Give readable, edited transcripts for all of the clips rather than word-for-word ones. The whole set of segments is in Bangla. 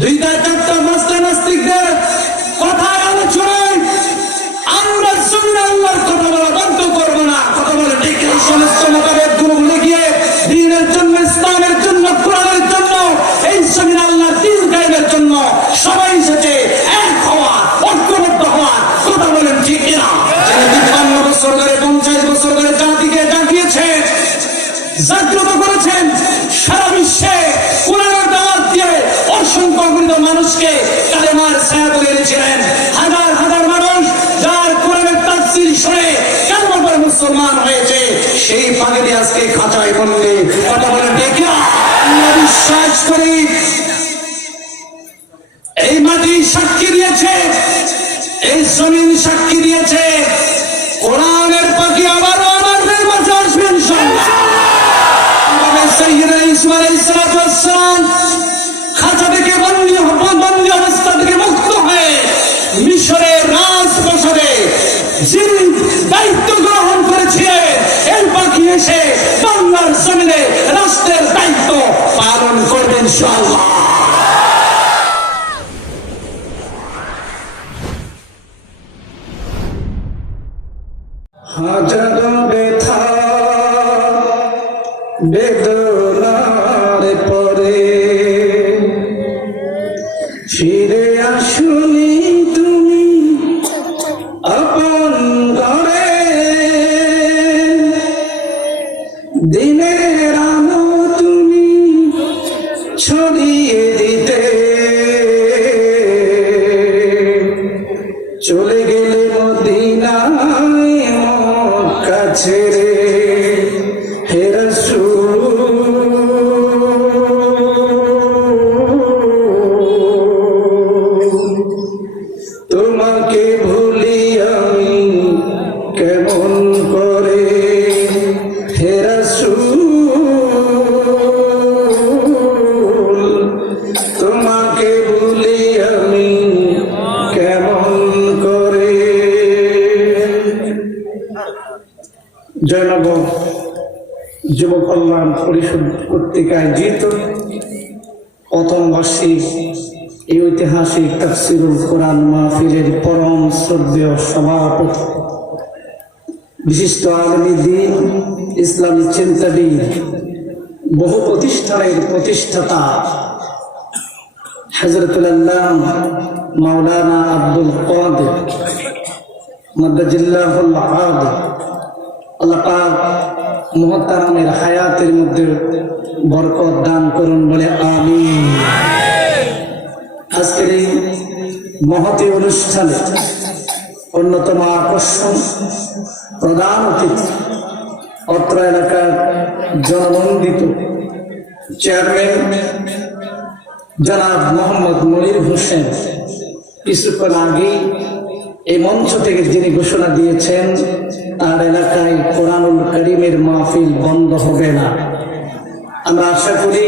দুইটা চারটা মাস্টার নাস্তিকদের কথায় আলোচনায় আমরা জমিনে আল্লাহর কথা বলা বন্ধ করবো না। কথা বলে ঠিক এই সমস্ত মতভেদ গুলো ভুলে গিয়ে দ্বীনের জন্য, ইসলামের জন্য, কোরআনের জন্য, এই জমিনে আল্লাহর দ্বীন কায়েমের জন্য সবাই এসেছে এক হওয়া, ঐক্যবদ্ধ হওয়া। কথা বলেন ঠিক কিনা? 52 বছর ধরে, 50 বছর ধরে জাতিকে জাগিয়েছে, জাগ্রত করেছেন, সারা বিশ্বে কোরআনের দাওয়াত দিয়ে অসংখ্য অগণিত মানুষকে কালেমার ছায়া তুলে এনেছিলেন। হাজার হাজার মানুষ যার কোরআনের তাফসীর শুনে কালেমা পড়ে মুসলমান হয়েছে, সেই পাগড়ি আজকে খাঁচায় বন্দী। কথা বলেন ঠিক না? আমরা বিশ্বাস করি এই মাটি সাক্ষী দিয়েছে, এই জমিন সাক্ষী দিয়েছে, কোরআনের পাখি আবারও আমাদের মাঝে আসবেন। সাইয়্যিদনা ঈসা আলাইহিস সালাতু ওয়াস সালাম খাঁচা থেকে বন্দী অবস্থা থেকে মুক্ত হয়ে মিশরের রাজপ্রাসাদে যিনি দায়িত্ব গ্রহণ করেছিলেন, এই পাখি এসে বাংলার জমিনে রাষ্ট্রের দায়িত্ব পালন করবেন ইনশাআল্লাহ। হাজারো ব্যথা বেদনার পরে ফিরে আসুনি তুমি আপন ঘরে, দিনের আলো তুমি ছড়িয়ে দিতে চলে গেলে মদিনায় মক্কা ছেড়ে। হে রাসূল তোমাকে ভুলি আমি কেমন করে, হে রাসূল তোমাকে ভুলি আমি কেমন করে। জয়নগর যুব কল্যাণ পরিষদ কর্তৃক আয়োজিত প্রথম বার্ষিক এই ঐতিহাসিক তাফসীরুল কোরআন মাহফিলের পরম শ্রদ্ধেয় সভাপতি, বিশিষ্ট আলেমে দ্বীন, ইসলামী চিন্তাবিদ, বহু প্রতিষ্ঠানের প্রতিষ্ঠাতা হযরতুল আল্লামা মাওলানা আব্দুল কাদের মাদ্দাজিল্লাহুল আযম, আল্লাহ পাক মুহতারামের হায়াতের মধ্যে বরকত দান করুন বলে আমিন। আজকের এই মহতী অনুষ্ঠানে অন্যতম আকর্ষণ, প্রধান অতিথি অত্র এলাকার জননন্দিত চেয়ারম্যান জনাব মোহাম্মদ মনির হোসেন। কিছুক্ষণ আগে এই মঞ্চ থেকে যিনি ঘোষণা দিয়েছেন তার এলাকায় কোরআনুল কারীমের মাহফিল বন্ধ হবে না। আমরা আশা করি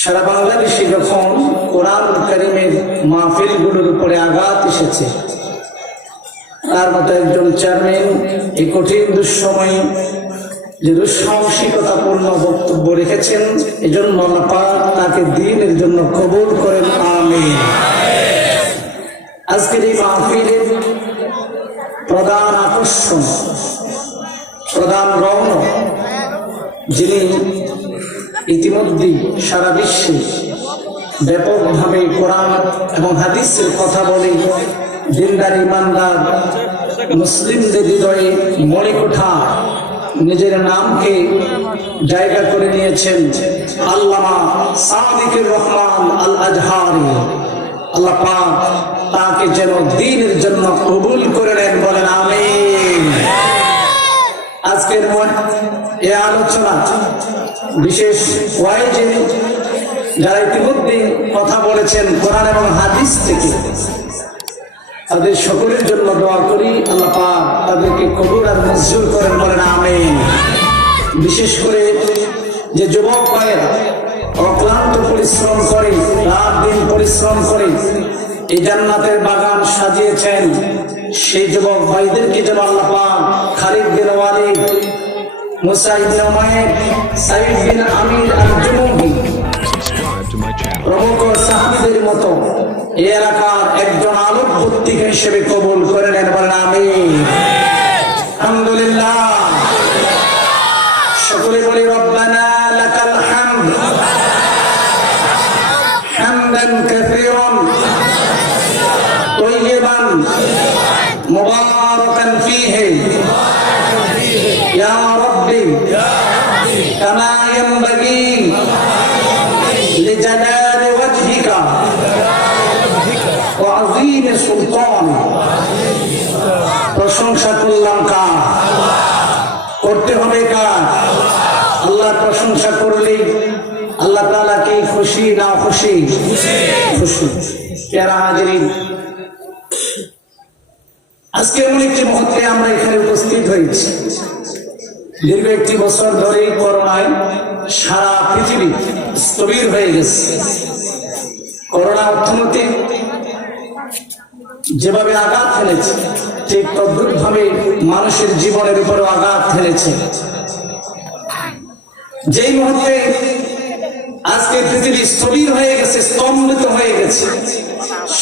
সারা বাংলাদেশে যখন কোরআনুল কারীমের মাহফিলগুলোর উপরে আঘাত এসেছে, তার মতো একজন চেয়ারম্যান এই কঠিন দুঃসময়ে যে দুঃসাহসিকতাপূর্ণ বক্তব্য রেখেছেন, এজন্য আল্লাহ পাক তাকে দ্বীনের জন্য কবুল করেন, আমিন। আজকের এই মাহফিলের প্রধান আকর্ষণ, প্রধান রৌনক, যিনি ইতিমধ্যে সারা বিশ্বে ব্যাপকভাবে কোরআন এবং হাদিসের কথা বলে দিনদার ইমানদার মুসলিমদের হৃদয়ে মণিকোঠা নিজের নামকে জায়গা করে নিয়েছেন, আল্লামা সাদিকুর রহমান আল আজহারি। আল্লাহ পাক তাকে যেন দ্বীনের জন্য কবুল করে নেন, বলেন আমিন। আজকের এই আলোচনা বিশেষ ওয়াইজে যারা ইতিমধ্যে কথা বলেছেন কোরআন এবং হাদিস থেকে, তাদের সকলের জন্য দোয়া করি আল্লাহ পাক তাদেরকে কবুল আর মঞ্জুর করেন, বলেন আমিন। বিশেষ করে যে যুবক ভাইয়েরা অক্লান্ত পরিশ্রম করে, রাত দিন পরিশ্রম করে এই জান্নাতের বাগান সাজিয়েছেন, সেই যুবক ভাইদেরকে যেন আল্লাহ পাক খালিদ বিন ওয়ালিদ, মুসা ইবনে উমাইর, সাঈদ বিন আমির আল-জুমুহি প্রমুখ সাহাবীদের মতো এই এলাকার একজন আলোকবর্তিক হিসেবে কবুল করে নেন, বলেন আমিন। আলহামদুলিল্লাহ। সকলে বলি রব্বানা লাকাল হামদ হামদান কাসীরান তাইয়িবান মুবারাকান ফীহি ইয়া রাব্বি কামা ইয়ানবাগী লিজালালি ওয়াজহিকা ওয়া আযীমি সুলতানিক। প্রশংসা করলাম কার? করতে হবে কার? আল্লাহর প্রশংসা করলে আল্লাহ তাআলা কি খুশি না খুশি? খুশি। প্যারা হাজিরিন, আজকে এমন একটি মুহূর্তে আমরা এখানে উপস্থিত হয়েছি। দীর্ঘ একটি বছর ধরে করোনায় সারা পৃথিবী স্থবির হয়ে গেছে। করোনা অর্থনীতি যেভাবে আঘাত ফেলেছে, ঠিক তদ্রুপ ভাবে মানুষের জীবনের উপরেও আঘাত ফেলেছে। যেই মুহূর্তে আজকে পৃথিবী স্থবির হয়ে গেছে, স্তম্ভিত হয়ে গেছে,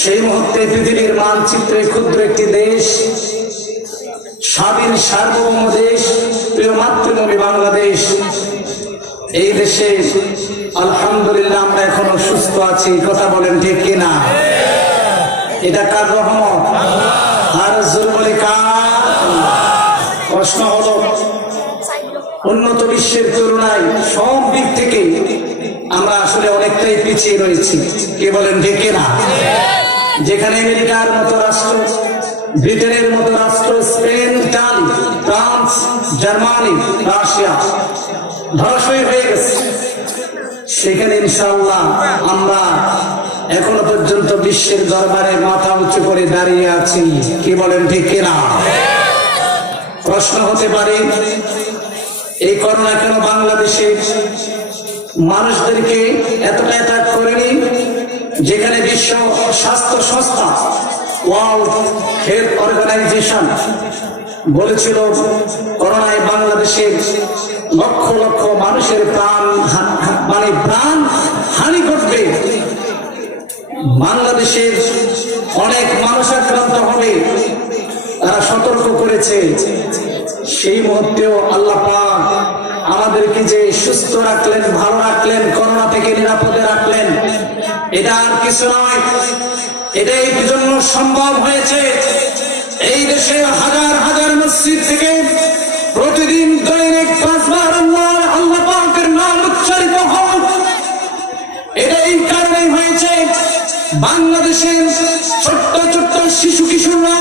সেই মুহূর্তে পৃথিবীর মানচিত্রে ক্ষুদ্র একটি দেশ, স্বাধীন সার্বভৌম দেশ, প্রিয় মাতৃভূমি বাংলাদেশ, এই দেশে আলহামদুলিল্লাহ আমরা এখনো সুস্থ আছি। কথা বলেন ঠিক কিনা? এটা কার রহমত? আর জোর বলে কার? প্রশ্ন হলো, উন্নত বিশ্বের তুলনায় সব দিক থেকে আমরা আসলে অনেকটাই পিছিয়ে রয়েছি। কে বলেন ঠিক কিনা? যেখানে আমেরিকার মতো রাষ্ট্র, ব্রিটেনের মতো রাষ্ট্র, Spain, Italy, France, Germany, Russia ধরাশয়ী হয়ে গেছে, সেখানে ইনশাআল্লাহ আমরা এখনো পর্যন্ত বিশ্বের দরবারে মাথা উঁচু করে দাঁড়িয়ে আছি। কি বলেন ঠিক কিনা? প্রশ্ন হতে পারে, এই করোনা কেন বাংলাদেশের মানুষদেরকে এতটা অ্যাটাক করেনি? যেখানে বিশ্ব স্বাস্থ্য সংস্থা, ওয়ার্ল্ড হেলথ অর্গানাইজেশন বলেছিল করোনায় বাংলাদেশের লক্ষ লক্ষ মানুষের প্রাণ হানি ঘটবে, বাংলাদেশের অনেক মানুষ আক্রান্ত হবে, তারা সতর্ক করেছে। সেই মুহূর্তেও আল্লাহ পাক আমাদেরকে যে সুস্থ রাখলেন, ভালো রাখলেন, করোনা থেকে নিরাপদে রাখলেন, এটা আর কিছু নয়। এটা এই জন্য সম্ভব হয়েছে, এই দেশে হাজার হাজার মসজিদ থেকে প্রতিদিন দৈনিক 5 বার আল্লাহ পাকের নাম উচ্চারিত হয়। এটা এই কারণেই হয়েছে, বাংলাদেশের ছোট্ট ছোট্ট শিশু কিশোররা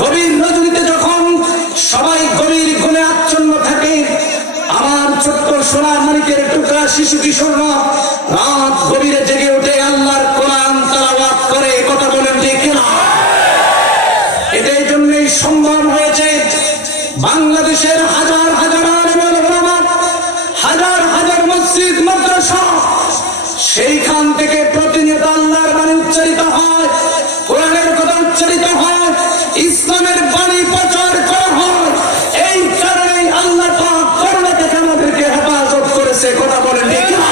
গভীর নজরিতে যখন সবাই গভীর গুণে আচ্ছন্ন থাকে, আমার ছোট্ট সোনার মানিকের টুকরা শিশু কিশোররা রাত গভীরে জেগে ওঠে, আল্লাহর কোরআন তেলাওয়াত করে। কথা বলেন ঠিক কিনা? এটা এই জন্যই সম্ভব হয়েছে, বাংলাদেশের হাজার হাজার আলেম ওলামা, হাজার হাজার মসজিদ মাদ্রাসা, সেইখান থেকে প্রতিনিয়ত আল্লাহর বাণী উচ্চারিত হয়, কোরআনের কথা উচ্চারিত হয়, ইসলামের বাণী প্রচার করা হয়। এই কারণেই আল্লাহ পাক করোনা থেকে আমাদেরকে হেফাজত করেছে। কথা বলেন ঠিক না?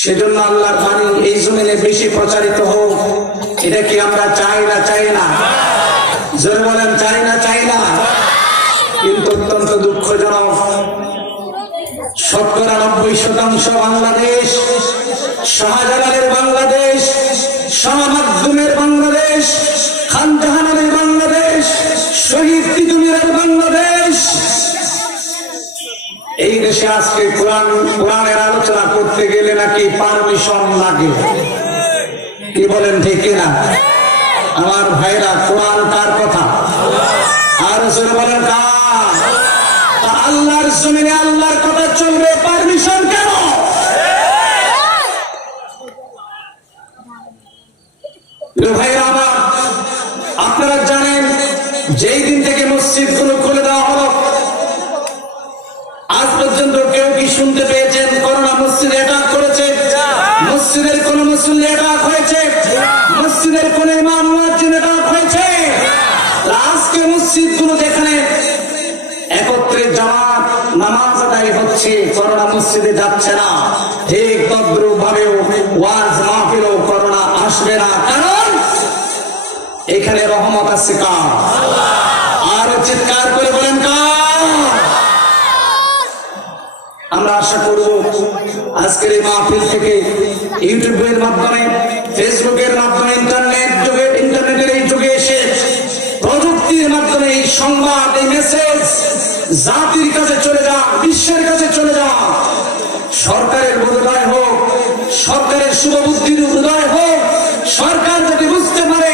সেজন্য আল্লাহর বাণী এই জমিনে বেশি প্রচারিত হোক, এটা কি আমরা চাই না? চাই না? জোরে বলেন, চাই না? চাই না? কিন্তু অত্যন্ত দুঃখজনক, 90% বাংলাদেশ, শাহজালালের বাংলাদেশ, শাহ মাকদুমের বাংলাদেশ, খান জাহানের বাংলাদেশ, শহীদ তিতুমিরের বাংলাদেশ, এই দেশে আজকে কোরআনের আলোচনা করতে গেলে নাকি পারমিশন লাগে। কি বলেন ঠিক কিনা? আমার ভাইরা, কোরআন কার কথা? আর বলেন কার? আল্লাহর জমিনে আল্লাহর কথা চলবে, পারমিশন কেন? ভাইরা আমার, আপনারা জানেন যেই দিন থেকে মসজিদ গুলো খুলে দেওয়া হলো, আজ পর্যন্ত কেউ কি শুনতে পেয়েছেন করোনা মসজিদে অ্যাটাক করেছে? মসজিদের কোন মুসল্লি অ্যাটাক হয়েছে? মসজিদের কোন ইমাম মুয়াজ্জিন অ্যাটাক হয়েছে? আজকে মসজিদ গুলো যেখানে একত্রে জামাত নামাজ আদায় হচ্ছে, করোনা মসজিদে যাচ্ছে না। এখানে রহমত আছে কার? আর চিৎকার করে বলেন কার? আমরা আশা করব আজকের এই মাহফিল থেকে ইউটিউবের মাধ্যমে, ফেসবুকের মাধ্যমে, ইন্টারনেটের এই যুগে এসে প্রযুক্তির মাধ্যমে এই সংবাদ, এই মেসেজ জাতির কাছে চলে যা, বিশ্বের কাছে চলে যা। সরকারের উদয় হোক, সরকারের শুভবুদ্ধির উদয় হোক। সরকার যদি বুঝতে পারে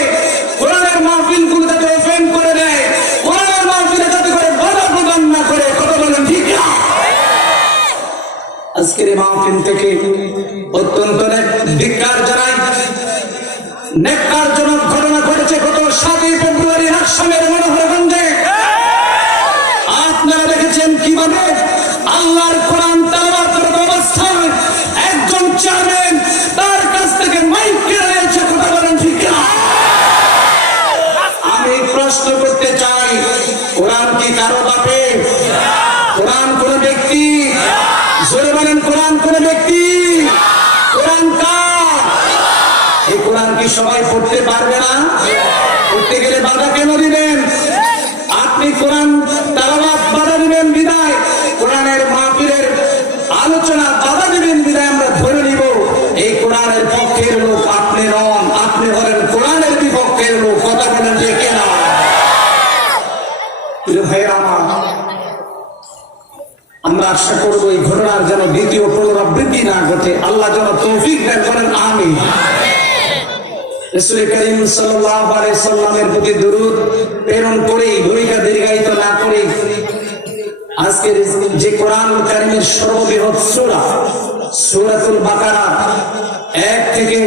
কোরআনের মাহফিল গুলো যাতে ওপেন করে দেয়, কোরআনের মাহফিলে যাতে করে বাধা প্রদান না করে। কথা বলেন ঠিক না? আজকের এই মাহফিল থেকে অত্যন্ত ধিক্কার জানাই। নেককারজনক ঘটনা ঘটেছে গত 7ই ফেব্রুয়ারি আসামের মনোহরগঞ্জে। আপনারা দেখেছেন কিভাবে আল্লাহর কোরআন তেলাওয়াতের অবস্থায় একজন চেয়ারম্যান তার কাছ থেকে মাইক কেড়ে নিয়েছে। কথা বলেন ঠিক না? আমি প্রশ্ন করতে চাই, কোরআন কি কারো বাপে? কোরআন কোন ব্যক্তি? জোরে বলেন, কোরআন কোন ব্যক্তি? কোরআন কার? এই কোরআন কি সবাই পড়তে পারবে না? পড়তে গেলে বাধা কেন দিবেন? আপনি কোরআন তেলাওয়াত বাধা দিবেন বিদায়, কোরআনের মাহফিলের আলোচনা বাধা দিবেন বিদায় আমরা ধরে নিব এই কোরআনের পক্ষের লোক আপনি নন, আপনি হলেন কোরআনের বিপক্ষের লোক। কথা বলেন যে কেনা? ভাইয়ের আমার, আমরা আশা করবো এই ঘটনার যেন দ্বিতীয় পুনরাবৃত্তি না ঘটে। আল্লাহ যেন তৌফিক দেন, বলেন আমিন। রাসূল করিম সাল্লাল্লাহু আলাইহি সাল্লামের প্রতি দরুদ প্রেরণ করে ভূমিকা দীর্ঘায়িত না করে আজকের যে কোরআন কারীমের সর্ববৃহৎ সূরা সূরাতুল বাকারা 1 থেকে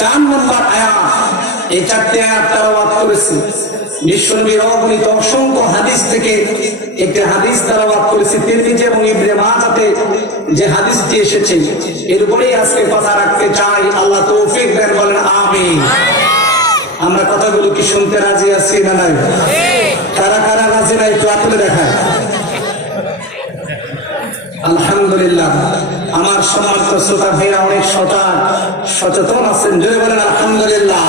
4 নম্বর আয়াত, এই 4টি আয়াত তেলাওয়াত করেছি। বিশ্বনবীর অগণিত অসংখ্য হাদিস থেকে একটি হাদিস তেলাওয়াত করেছি। তিরমিজি এবং ইবনে মাজাতে যে হাদিসটি এসেছে এর উপরেই আজকে কথা রাখতে চাই। আল্লাহ তৌফিক দেন, বলেন আমিন। আমরা কথাগুলো কি শুনতে রাজি আছি না নাই? কারা কারা রাজি নাই একটু আপনি দেখায়। আলহামদুলিল্লাহ। আমার সমস্ত শ্রোতা ভাইরা অনেক সচেতন আছেন, জোরে বলেন আলহামদুলিল্লাহ।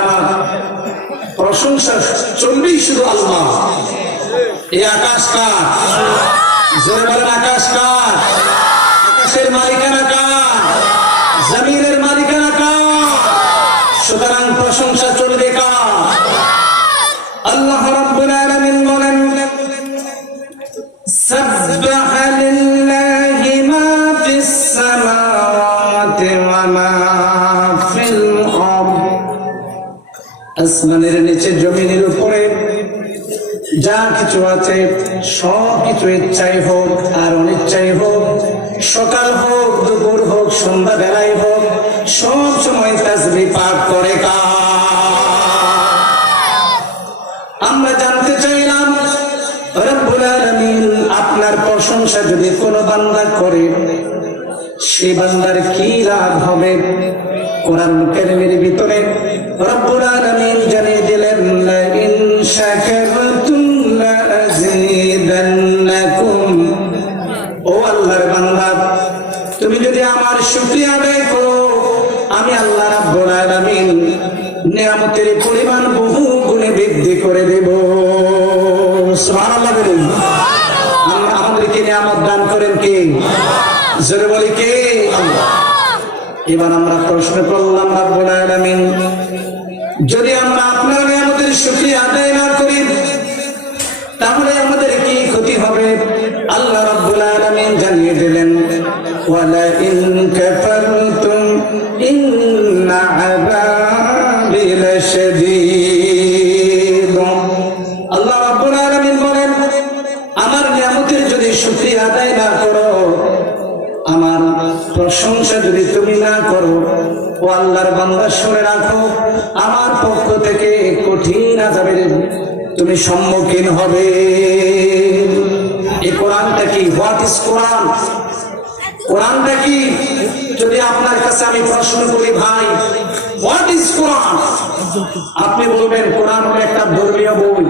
আমার প্রশংসা চলবেই শুধু আল্লাহ। এই আকাশ কার? জোরে বলেন আকাশ কার? আকাশের মালিকানা কার? জমিনের মালিকানা কার? সুতরাং প্রশংসা চলবে কার? আল্লাহ রাব্বুল আলামিন বলেন, সাব্বাহা লিল্লাহি মা ফিস সামাওয়াতি ওয়া মা ফিল আরদ। আসমানের নিচে জমিনের উপরে যা কিছু আছে সব কিছু ইচ্ছাই হোক আর অনিচ্ছাই হোক, সকাল হোক দুপুর হোক সন্ধ্যা বেলায় হোক, সব সময় তাসবিহ পাঠ করে কার? আমরা জানতে চাইলাম রব্বুল আলামিন আপনার প্রশংসা যদি কোনো বান্দা করে সে বান্দার কি লাভ হবে? কোরআন কারীমের ভিতরে রব্বুল আলামিন জানিয়ে দিলেন, লা ইন শাকারতুম লা আযীদান্নাকুম। ও আল্লাহর বান্দা, তুমি যদি আমার শুকরিয়া আদায় করো আমি আল্লাহ রাব্বুল আলামিন নিয়ামতের পরিমাণ বহু গুণে বৃদ্ধি করে দেব। সুবহানাল্লাহ বলুন। আমাদেরকে নিয়ামত দান করেন কে? জোরে বলি কে? আল্লাহ। এবার আমরা প্রশ্ন করলাম, রাব্বুল আলামিন যদি আমরা আপনার নিয়ামতের শুকরিয়া আদায় না করি তাহলে আমাদের কি ক্ষতি হবে? আল্লাহ রাব্বুল আলামিন জানিয়ে দিলেন, ওয়ালা ইন কাফারতুম ইন্না আযাবি লাশাদীদ। আল্লাহ রাব্বুল আলামিন বলেন, আমার নিয়ামতের যদি শুকরিয়া আদায় না করো, আমার প্রশংসা যদি তুমি না করো, ও আল্লাহর বান্দা শুনে রাখো আমার পক্ষ থেকে কঠিন আযাবের তুমি সম্মুখীন হবে। এই কোরআনটা কি? হোয়াট ইজ কোরআন? কোরআনটা কি? যদি আপনার কাছে আমি প্রশ্ন করি, ভাই হোয়াট ইজ কোরআন, আপনি বলবেন কোরআন হলো একটা ধর্মীয় বই,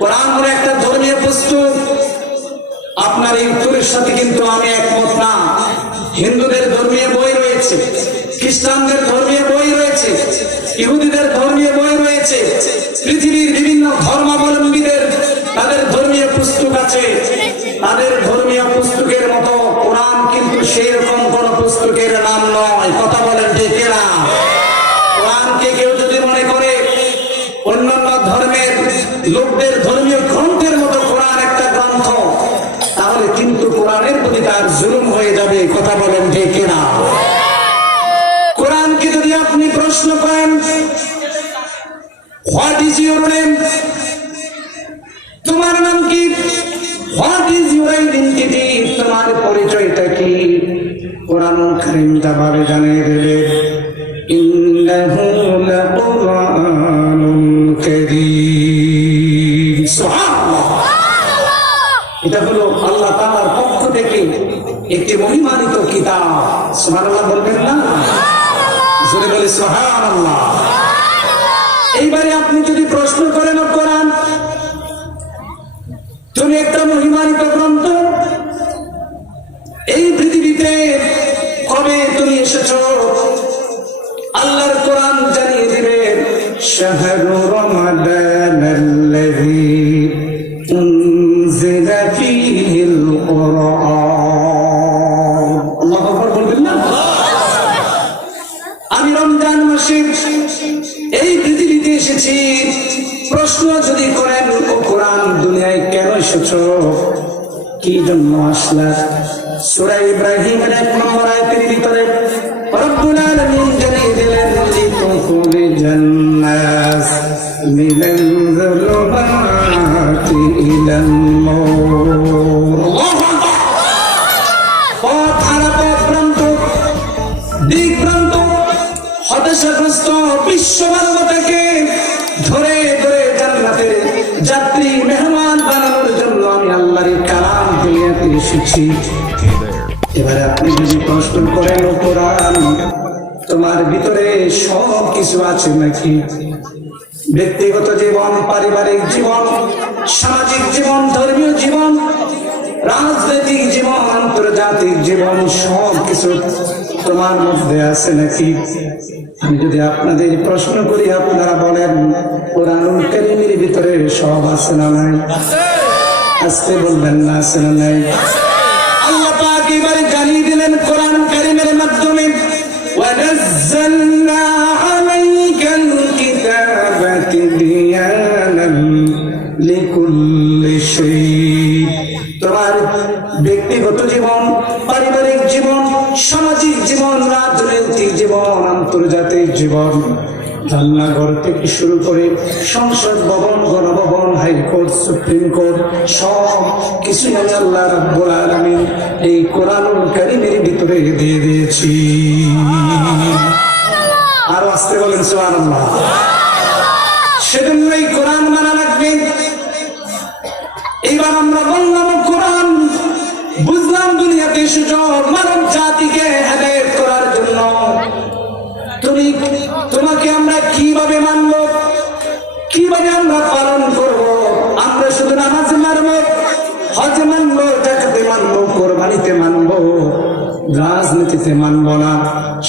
কোরআন হলো একটা ধর্মীয় পুস্তক। আপনার এই উত্তরের সাথে কিন্তু আমি একমত না। হিন্দুদের ধর্মীয় বই রয়েছে, খ্রিস্টানদের ধর্মীয় বই রয়েছে, রয়েছে, ইহুদিদের ধর্মীয় বই রয়েছে, পৃথিবীর বিভিন্ন ধর্মাবলম্বীদের তাদের ধর্মীয় পুস্তক আছে। তাদের ধর্মীয় পুস্তকের মতো কোরআন কিন্তু সেরকম কোন পুস্তকের নাম নয়। কথা বলেন ঠিক না? কোরআনকে কেউ যদি মনে করে অন্যান্য ধর্মের লোকদের ধর্মীয় গ্রন্থের মতো কোরআন একটা গ্রন্থ, তাহলে কিন্তু কোরআনের প্রতি তার জুলুম হয়ে যাবে। কথা বলেন ঠিক না? কোরআনকে যদি আপনি প্রশ্ন করেন, হোয়াট ইজ ইউর নেম, তোমার নাম কি, হোয়াট ইজ ইউর আইডেন্টিটি, তোমার পরিচয়টা কি, কোরআন কারীম তা ভাবে জানিয়ে দেবে, ইন্নাহু লাকুরআনুন কারীম। সুবহানাল্লাহ। এটা হলো আল্লাহ তাআলার পক্ষ থেকে একটি মহিমান্বিত কিতাব। সুবহানাল্লাহ বলবেন না? জোরে বলে সুবহানাল্লাহ। এইবারে আপনি যদি প্রশ্ন করেন, কোরআন তুমি একটা মহিমান্বিত গ্রন্থ, এই পৃথিবীতে কবে তুমি এসেছো? আল্লাহর কোরআন জানিয়ে দিবে, শাহরু রমাদানাল্লাযী উনজিলা ফীহিল কুরআন। আল্লাহু আকবার বলবেন না? আমি রমজান মাসে এই পৃথিবীতে এসেছি। প্রশ্ন যদি করেন, ও কোরআন দুনিয়ায় কেন এসেছো, কি জন্য আসলা? সূরা ইব্রাহিমের 1 নম্বর আয়াতের ভিতরে রব্বুল আলামিন জানিয়ে দিলেন, লিতুখরিজান নাস মিনাল যুলুমাতি ইলান নূর। আল্লাহু আকবার। পথ হারা, পথভ্রান্ত, দিকভ্রান্ত, হতাশাগ্রস্ত বিশ্ব মানবতাকে ধরে ধরে জান্নাতের যাত্রী মেহমান বানানোর জন্য আমি আল্লাহর কালাম দুনিয়াতে এসেছি। এবারে আপনি যদি প্রশ্ন করেন, ও কোরআন তোমার ভিতরে সব কিছু আছে নাকি? ব্যক্তিগত জীবন, পারিবারিক জীবন, সামাজিক জীবন, ধর্মীয় জীবন, রাজনৈতিক জীবন, আন্তর্জাতিক জীবন, সব কিছু তোমার মধ্যে আছে নাকি? আমি যদি আপনাদের প্রশ্ন করি, আপনারা বলেন কোরআনুল কারীমের ভিতরে সব আছে না নাই? আজকে বলবেন না আছে না নাই? আল্লাহ পাক এবারে জানিয়ে দিলেন কোরআন কারীমের মাধ্যমে, ওয়ানাজ্জালনা আলাইকাল কিতাবা তিবয়ানান লিকুল্লি শাই। তোমার ব্যক্তিগত জীবন, পারিবারিক জীবন, সামাজিক জীবন, রাজনৈতিক জীবন, আন্তর্জাতিক জীবন, রান্নাঘর থেকে শুরু করে সংসদ ভবন, গণভবন, হাইকোর্ট, সুপ্রিম কোর্ট, সব কিছু আমি আল্লাহ রাব্বুল আলামিন এই কোরআনুল কারীমের ভিতরে দিয়ে দিয়েছি। আর আসতে বলেন সুবহানাল্লাহ। সেজন্যই কোরআন মানা লাগবে। এবার আমরা বললাম, কোরআন বুঝলাম দুনিয়াতে সুযোগ মানব জাতিকে হেদায়েত করার জন্য। তোমাকে আমরা কিভাবে মানব, কিভাবে আমরা পালন করব? আমরা শুধু নামাজ মানব, হজ মানব, যাকাতে মানব, কোরবানিতে মানব, রাজনীতিতে মানব না,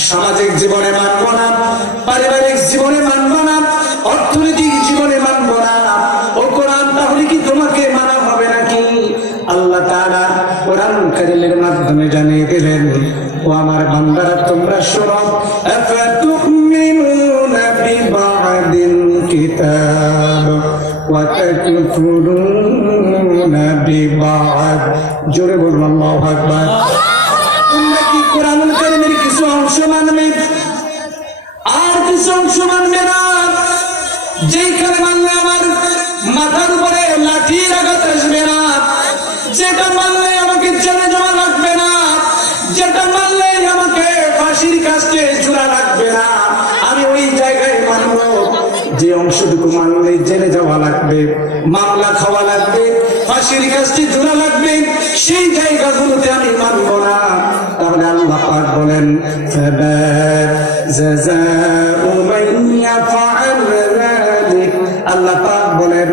সামাজিক জীবনে মানব না, পারিবারিক জীবনে মানব না, অর্থনৈতিক জীবনে মানব না। ও কোরআন তাহলে কি তোমাকে মানা হবে নাকি? আল্লাহ তাআলা কোরআন কারীমের মাধ্যমে জানিয়ে দিলেন, ও আমার বান্দারা তোমরা শোনো, আফাতুমিনুনা বিবাদিল কিতাব ওয়া তাকফুরুনা বিবাদ। জোরে বলুন আল্লাহু আকবার। তোমরা কি কোরআনুল কারীমের কিছু অংশ মানবে আর কিছু অংশ মানবে না? যেখানে মানলে আমার মাথার উপরে লাঠির আঘাত আসবে না, যেটা মানলে আমাকে জেলে যাওয়া লাগবে না, যেটা মানলে আমাকে ফাঁসির কাছে ঝুলা লাগবে না, আমি ওই জায়গায় মানব। যে অংশটুকু মানলে জেলে যাওয়া লাগবে, মামলা খাওয়া লাগবে, ফাঁসির কাছে ঝুলা লাগবে, সেই জায়গাগুলোতে আমি মানব না। তাহলে আল্লাহ পাক বলেন, আল্লাহ পাক বলেন,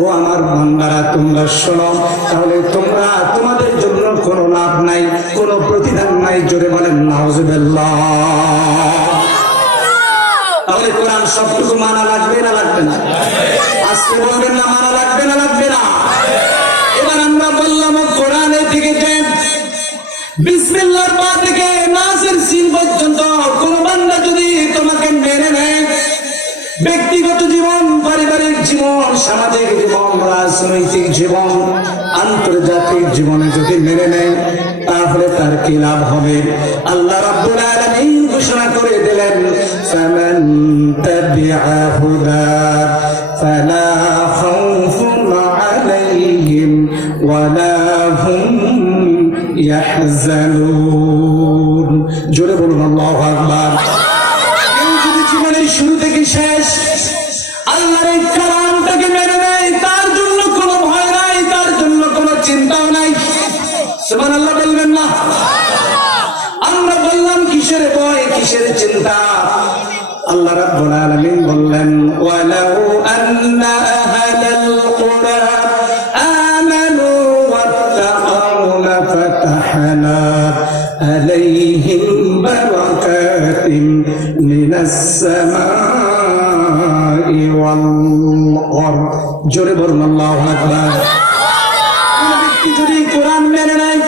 ও আমার বান্দারা তোমরা শোনো, তাহলে তোমরা তোমাদের জন্য কোনো লাভ নাই, কোনো প্রতিদান নাই। জোরে বলেন নাউজুবিল্লাহ। তাহলে কোরআন সবটুকু মানা লাগবে না লাগবে না? আজকে বলবেন না মানা লাগবে না লাগবে না? এবার আমরা বললাম কোরআনের দিকে দেন, বিসমিল্লাহর পা থেকে নাসের সিন পর্যন্ত কোন বান্দা যদি তোমাকে মেনে নেয়, ব্যক্তিগত জীবন, পারিবারিক জীবন, সামাজিক জীবন, রাজনৈতিক জীবন, আন্তর্জাতিক জীবনে যদি মেনে নেয়, তাহলে তার কি লাভ হবে? আল্লাহ রাব্বুল আলামিন ঘোষণা করে দিলেন, ফামান তাবিআ হুদা ফালা খাউফুন আলাইহিম ওয়ালা হুম ইয়াহজানুন। জোরে বলুন আল্লাহু আকবার। কেউ যদি জীবনের শুরু থেকে শেষ আল্লাহর এই কালামটাকে মেনে নেয়, তার জন্য কোনো ভয় নাই, তার জন্য কোনো চিন্তাও নাই। সুবহানাল্লাহ বলবেন না? আমরা বললাম কিসের ভয়, কিসের চিন্তা? আল্লাহ রাব্বুল আলামিন বললেন, ওয়ালাউ আন্না আহলাল কুরা আমানু ওয়াত্তাকাউ লাফাতাহনা আলাইহিম বারাকাতিন মিনাস সামাই ওয়াল আরদ। জোরে বলুন আল্লাহু আকবার। কোন ব্যক্তি যদি কোরআন মেনে নেয়,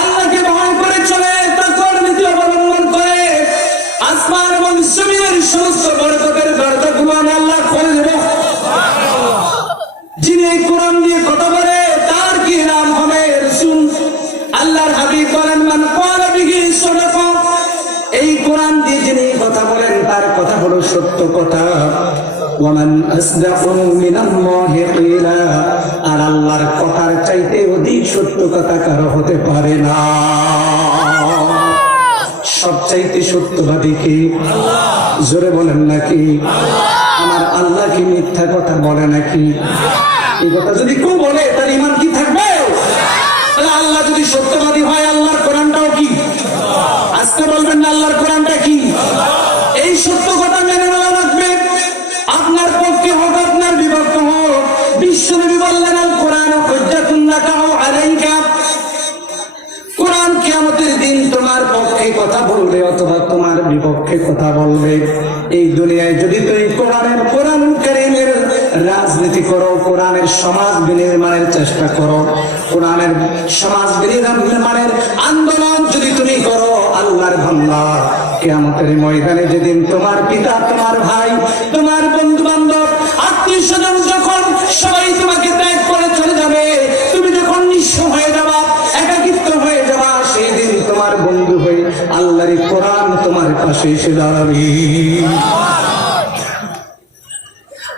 আল্লাহকে ভয় করে চলে, তাকওয়ার নীতি অবলম্বন করে, আসমান এবং জমিনের সমস্ত বরকতের দরজাগুলো আল্লাহ খুলে দেবে। যিনি এই কোরআন দিয়ে কথা বলে, তার কি নাম হবে? রাসূল। আল্লাহর হাবিব বলেন, মান ক্বালা বিহি সাদাকা। এই কোরআন দিয়ে যিনি কথা বলেন, তার কথা হলো সত্য কথা। ওয়ামান আসদাকু মিনাল্লাহি কিলা। আর আল্লাহর কথার চাইতে অধিক সত্য কথা কারো হতে পারে না। সবচাইতে সত্যবাদী কি? জোরে বলেন নাকি? আমার আল্লাহ কি মিথ্যা কথা বলে নাকি? এই কথা যদি কেউ বলে, তার ঈমান কি থাকবে? আল্লাহ যদি সত্যবাদী হয়, আল্লাহর কোরআনটাও কি? আজকে বলবেন না আল্লাহর কোরআনটা কি? এই সত্য কথা মেনে নেওয়া লাগবে। আপনার পক্ষে হোক, আপনার বিপক্ষে হোক। বিশ্বনবী বললেন, আল কোরআন হুজ্জাতুন লাকা ওয়া আলাইকা। কোরআন কিয়ামতের দিন তোমার পক্ষে কথা বলবে অথবা তোমার বিপক্ষে কথা বলবে। এই দুনিয়ায় যদি তুমি কোরআনুল কারীমের রাজনীতি করো, কোরআনের সমাজ বিনির্মাণের চেষ্টা করো, কোরআনের সমাজ বিনির্মাণের আন্দোলন যদি তুমি করো, আল্লাহর বান্দা, কিয়ামতের ময়দানে যেদিন তোমার পিতা, তোমার ভাই, তোমার বন্ধু বান্ধব, আত্মীয় স্বজন যখন সবাই তোমাকে ত্যাগ করে চলে যাবে, তুমি যখন নিঃস্ব হয়ে যাবা, একাকিত্ব হয়ে যাবা, সেই দিন তোমার বন্ধু হয়ে আল্লাহর কোরআন তোমার পাশে এসে দাঁড়াবে।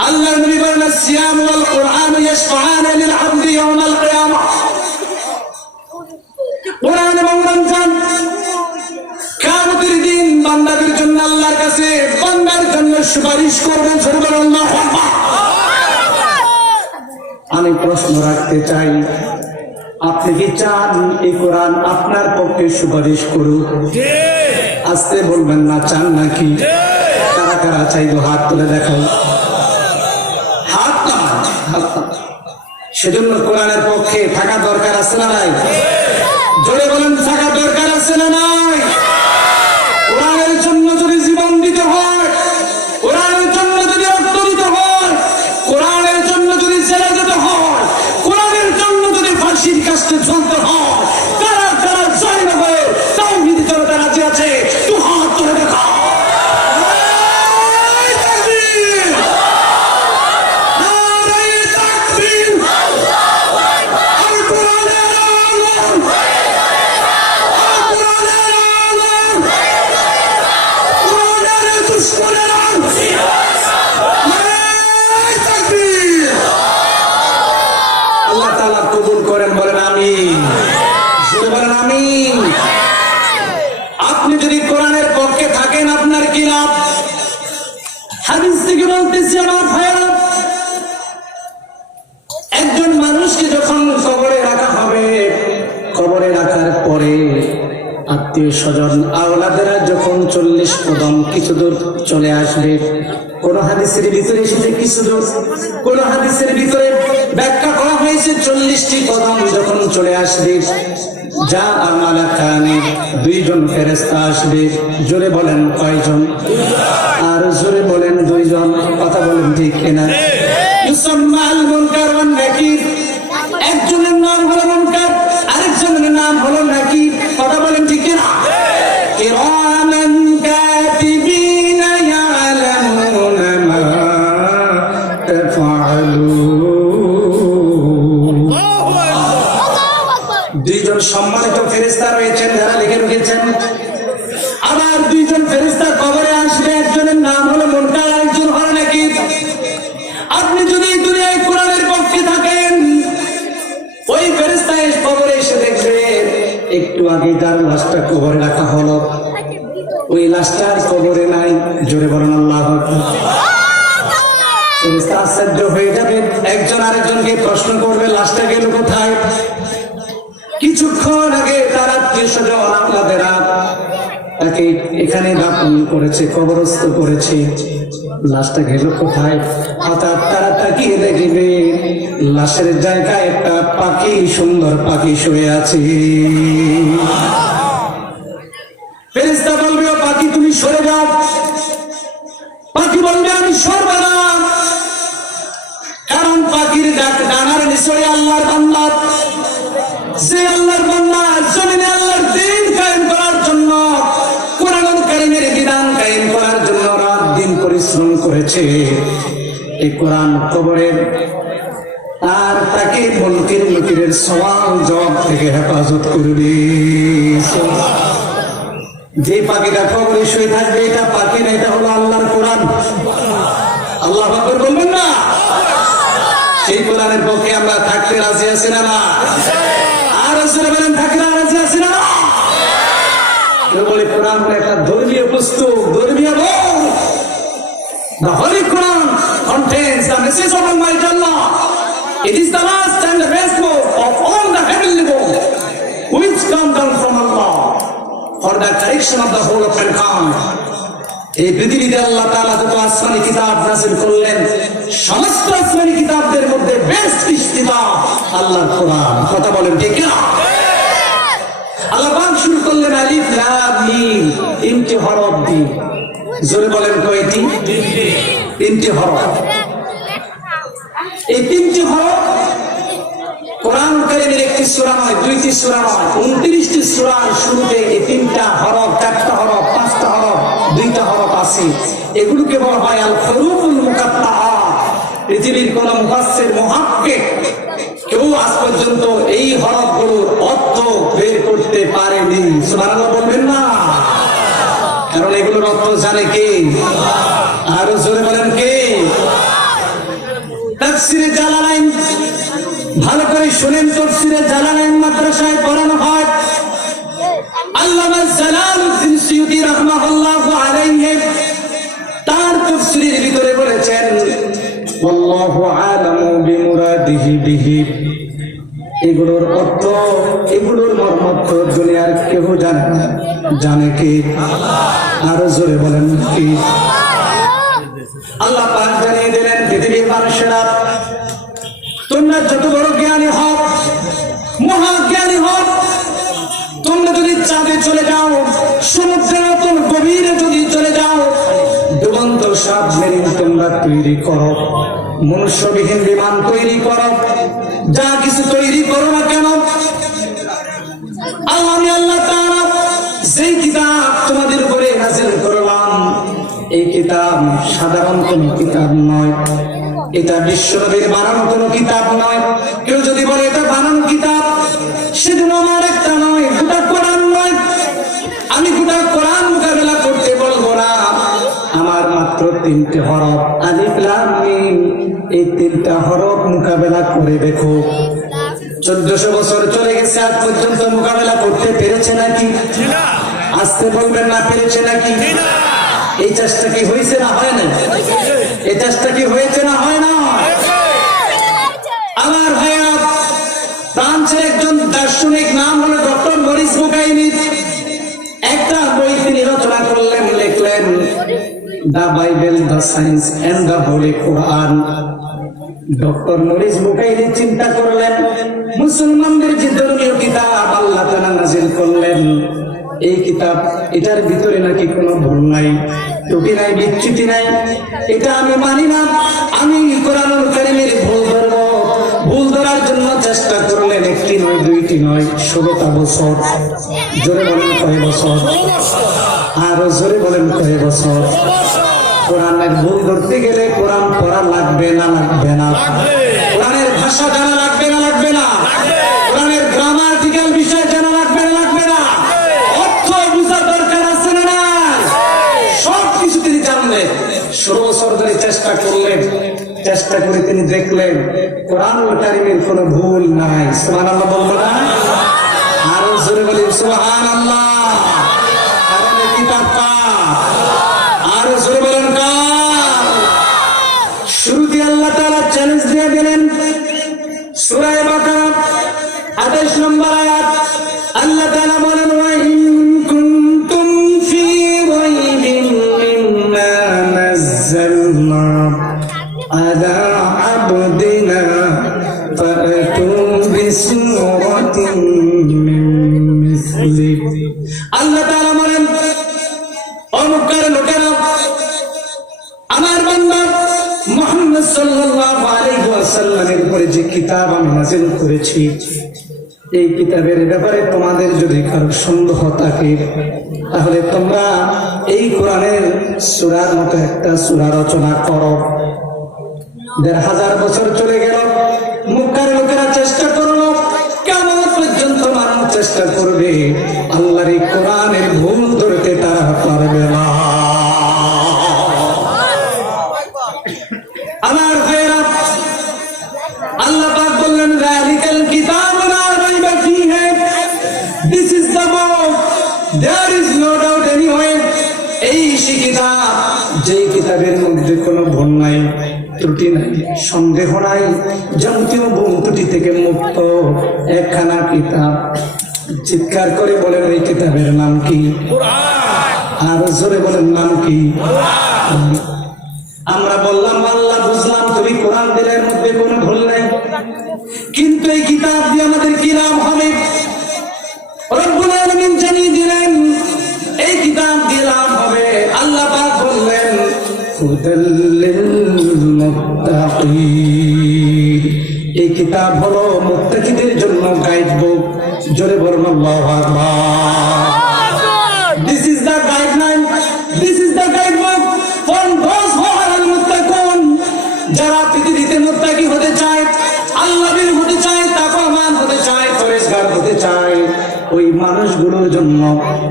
আল্লাহর নবী বলেন, সিয়াম ওয়াল কুরআন ইয়াশফাআন লিল আবদি ইয়াওমাল কিয়ামah। কোরআন এবং রমজান কিয়ামতের দিন বান্দাদের জন্য আল্লাহর কাছে বান্দার জন্য সুপারিশ করবেন। সুবহানাল্লাহু আকবার। আমি প্রশ্ন রাখতে চাই, আপনি কি চান এই কোরআন আপনার পক্ষে সুপারিশ করুক? আস্তে বলবেন না, চান নাকি? কারা কারা চাইবো হাত তুলে দেখাও। হাত না, সেজন্য কোরআনের পক্ষে থাকা দরকার আছে না নাই? জোরে বলেন, থাকা দরকার আছে না নাই? কোরআনের জন্য যদি জীবন দিতে হয়, কোরআনের জন্য যদি রক্ত দিতে হয়, কোরআনের জন্য যদি জেলে যেতে হয়, কোরআনের জন্য যদি ফাঁসির কাছে চলতে হয়, কারা কারা জয় না হয়ে তাওহীদ জনতা রাজি আছে? তুই হাত তুলে দেখা। আল্লাহ তাআলা কবুল করেন, বলেন আমিন। বলেন আমিন। আপনি যদি কোরআনের পক্ষে থাকেন, আপনার কি লাভ? হাদিস থেকে বলতেছি আমার ভাইরা, একজন মানুষকে যখন কবরে রাখা হবে, কবরে রাখার পরে আত্মীয় স্বজন আওলাদেরা যখন 40 কদম কিছু দূর চলে আসবে, কোন হাদিসের ভিতরে এসেছে কিছু দূর, কোন হাদিসের ভিতরে ব্যাখ্যা করা হয়েছে 40টি কদম যখন চলে আসবে, যা আমালাকানে, 2 জন ফেরেশতা আসবে। জোরে বলেন কয়জন? আর জোরে বলেন রেখেছেন, যারা লিখে রেখেছেন। আবার দুইজন ফেরেশতা কবরে আসবে, একজনের নাম হলো মুনকার, একজন হলো নাকির। আপনি যদি দুনিয়ায় কোরআনের পক্ষে থাকেন, ওই ফেরেশতা কবরে এসে দেখবেন একটু আগে তার লাশটা কবরে রাখা হলো, ওই লাশটার কবরে নাই। জোরে বলেন আল্লাহু আকবার। ফেরেশতা আশ্চর্য হয়ে যাবে, একজন আরেকজনকে প্রশ্ন করবে লাশটা গেল কোথায়। কিছুক্ষণ আগে তার আত্মীয়-স্বজন আপনাদেরা তাকে এখানে দাফন করেছে, কবরস্থ করেছে, লাশটা গেল কোথায়। হঠাৎ তারা তাকিয়ে দেখবে লাশের জায়গায় একটা পাখি, সুন্দর পাখি শুয়ে আছে। ফেরেশতা বলবে, ও পাখি তুমি সরে যাও। পাখি বলবে, আমি সরব না, কারণ পাখির ডানার নিশ্চয়ই আল্লাহর বান্দা। যে আল্লাহর বান্দা জমিনে আল্লাহর দ্বীন কায়েম করার জন্য, কোরআনুল কারীমের বিধান কায়েম করার জন্য রাত দিন পরিশ্রম করেছে, এই কোরআন কবরের আর তাকে মুনকির নকিরের সওয়াল জবাব থেকে হেফাজত করবে। যে পাখিটা কবরে শুয়ে থাকবে, এটা পাখি না, এটা হলো আল্লাহর কোরআন। আল্লাহু আকবার বলবেন না? সেই কোরআনের পক্ষে আমরা থাকতে রাজি আছি না? না। আর রাসূল বলেন থাকতে রাজি আছি না? কেউ বলে কোরআন একটা ধর্মীয় পুস্তক, ধর্মীয় বই। The Holy Quran contains the message of Almighty Allah. It is the last and the best book of all the heavenly books, which come down from Allah for the correction of the whole of mankind. এই পৃথিবীতে আল্লাহ তাআলা যত আসমানি কিতাব নাযিল করলেন, সমস্ত আসমানি কিতাবদের মধ্যে বেস্ট কিতাব আল্লাহর কোরআন। কথা বলেন ঠিক না? আল্লাহ পাক শুরু করলেন আলিফ লাম মিম, তিনটি হরফ দিয়ে। জোরে বলেন কয়টি? তিনটি হরফ। এই তিনটি হরফ কোরআন কারীমের একটি সূরা নয়, দুইটি সূরা নয়, 29টি সূরার শুরুতে এই তিনটা হরফ, চারটা হরফ, পাঁচটা হরফ, দুইটা হরফ আছে। এগুলোকে বলা হয় আল হুরুফুল মুকাত্তাআ। পৃথিবীর কোন মুফাসসির, মুহাক্কিক কেউ আজ পর্যন্ত এই হরফগুলোর অর্থ বের করতে পারেনি। সুবহানাল্লাহ বলবেন না? কারণ এগুলোর অর্থ জানে কে? আরো জোরে বলেন কে? তাফসীরে জালালাইন ভালো করে শুনেন, তাফসীরে জালালাইন মাদ্রাসায় পড়ানো হয়। আল্লামা জালালউদ্দিন সুয়ুতী রাহমাতুল্লাহি আলাইহি তার তাফসীরের ভিতরে বলেছেন, ওয়াল্লাহু আলামু বিমুরাদিহি বিহি। এগুলোর অর্থ, এগুলোর মর্মার্থ দুনিয়ার কেউ জানে না, জানে কে? আরো জোরে বলেন কি? আল্লাহ পাক জানিয়ে দিলেন, পৃথিবীর মানুষেরা তোমরা যত বড় জ্ঞানী হও, মহাজ্ঞানী হও, তোমরা যদি চাঁদে চলে যাও, সমুদ্রের অতল গভীরে যদি চলে যাও, ডুবন্ত সাবমেরিন তোমরা তৈরি করো, মনুষ্যবিহীন বিমান তৈরি করো, যা কিছু তৈরি করো না কেন, আল্লাহ তাআলা যেই কিতাব তোমাদের উপরে নাযিল করলাম, এই কিতাব সাধারণ কোন কিতাব নয়, এটা বিশ্বনবীর বানানো কোন কিতাব নয়। কেউ যদি বলে এটা বানানো কিতাব, সেজন্য আমার একটা নয়, গোটা কোরআন নয়। আমি গোটা কোরআন মোকাবেলা করতে বলবো না, আমার মাত্র তিনটে হরফ আলিফ লাম মিম, এই তিনটা হরফ মোকাবেলা করে দেখো। 1400 বছর চলে গেছে, আজ পর্যন্ত মোকাবেলা করতে পেরেছে নাকি? আসতে বলবেন না, পেরেছে নাকি? এই চেষ্টা কি হয়েছে না হয় না? এই চেষ্টা কি হয়েছে না হয় না? আমার ভাইয়া, ফ্রান্সের একজন দার্শনিক, নাম হলো ডক্টর মরিস বুকাইনি, একটা বই তিনি রচনা করলেন, লিখলেন the Bible, the science and the holy Quran. Doctor Maurice Bucaille চিন্তা করলেন, মুসলমানদের যে ধর্মীয় কিতাব আল্লাহ তাআলা নাযিল করলেন, এই কিতাব, এটার ভিতরে নাকি কোনো ভুল নাই, ত্রুটি নাই, বিচ্যুতি নাই, এটা আমি মানি না, আমি কোরআনুল কারীমের ভুল ধরব। ভুল ধরার জন্য চেষ্টা করলেন, একটি নয়, দুইটি নয়, 16টা বছর। জোরে বলেন কয় বছর? আরো জোরে বলেন কয় বছর? কোরআনের ভুল ধরতে গেলে কোরআন পড়া লাগবে না লাগবে না? কোরআনের ভাষা জানা লাগবে না লাগবে না? কোরআনের গ্রামাটিক্যাল বিষয় জানা লাগবে না লাগবে না? 16 বছর ধরে চেষ্টা করলেন, চেষ্টা করে তিনি দেখলেন কোরআনুল কারীমের কোনো ভুল নাই। সুবহানাল্লাহ বলবো না? আরো জোরে বলি সুবহানাল্লাহ। কারণ এই কিতাব কার? আরো জোরে বলেন কার? শুরুতে আল্লাহ তাআলা চ্যালেঞ্জ দিয়ে দিলেন, সূরা বাকারা 28 নম্বর আয়াত আল্লাহ তাআলা বলেন, ওয়া ইন কুনতুম ফি রাইবিন মিম্মা নাযালনা আলা আবদিনা ফাআতু বিসূরাতিন মিন মিসলিহি। আল্লাহ তাআলা বলেন, ও মক্কার লোকেরা, আমার বান্দা মুহাম্মদ সাল্লাল্লাহু আলাইহি ওয়াসাল্লামের উপরে যে কিতাব আমি নাযিল করেছি, এই কিতাবের ব্যাপারে তোমাদের যদি কারো সন্দেহ থাকে, তাহলে তোমরা এই কোরআনের সূরার মতো একটা সূরা রচনা করো। 1500 বছর চলে গেল, মক্কার লোকেরা চেষ্টা করলো, কেমন পর্যন্ত মানুষ চেষ্টা করবে, আল্লাহর এই কোরআনের ভুল ধরতে তারা পারবে না। আমার ভাইরা, আল্লাহ পাক বললেন, যালিকাল কিতাবু লা রাইবা ফীহি, this is the book, there is no doubt anyway. এই সেই কিতাব, যেই কিতাবের মধ্যে কোনো ভুল নাই, ত্রুটি নাই, সন্দেহ নাই, যাবতীয় ভুল ত্রুটি থেকে মুক্ত একখানা কিতাব। চিৎকার করে বলেন, এই কিতাবের নাম কি? আর জোরে বলেন, নাম কি? আমরা বললাম আল্লাহ, বুঝলাম তুমি কোরআন দিলের মধ্যে কোনো ভুল নাই, কিন্তু এই কিতাব দিয়ে আমাদের কি লাভ হবে? রব্বুল আলামিন জানিয়ে দিলেন, এই কিতাব দিয়ে লাভ হবে। আল্লাহ পাক বললেন, হুদাল লিল মুত্তাকিন, এই কিতাব হলো মুত্তাকিদের জন্য গাইড বুক। জোরে বলুন আল্লাহু আকবার। This is the guideline, this is the guide book for those who are মুত্তাকুন। যারা পৃথিবীতে মুত্তাকি হতে চায়, আল্লাহর হতে চায়, তাকওয়ামান হতে চায়, পরেশগার হতে চায়, ওই মানুষগুলোর জন্য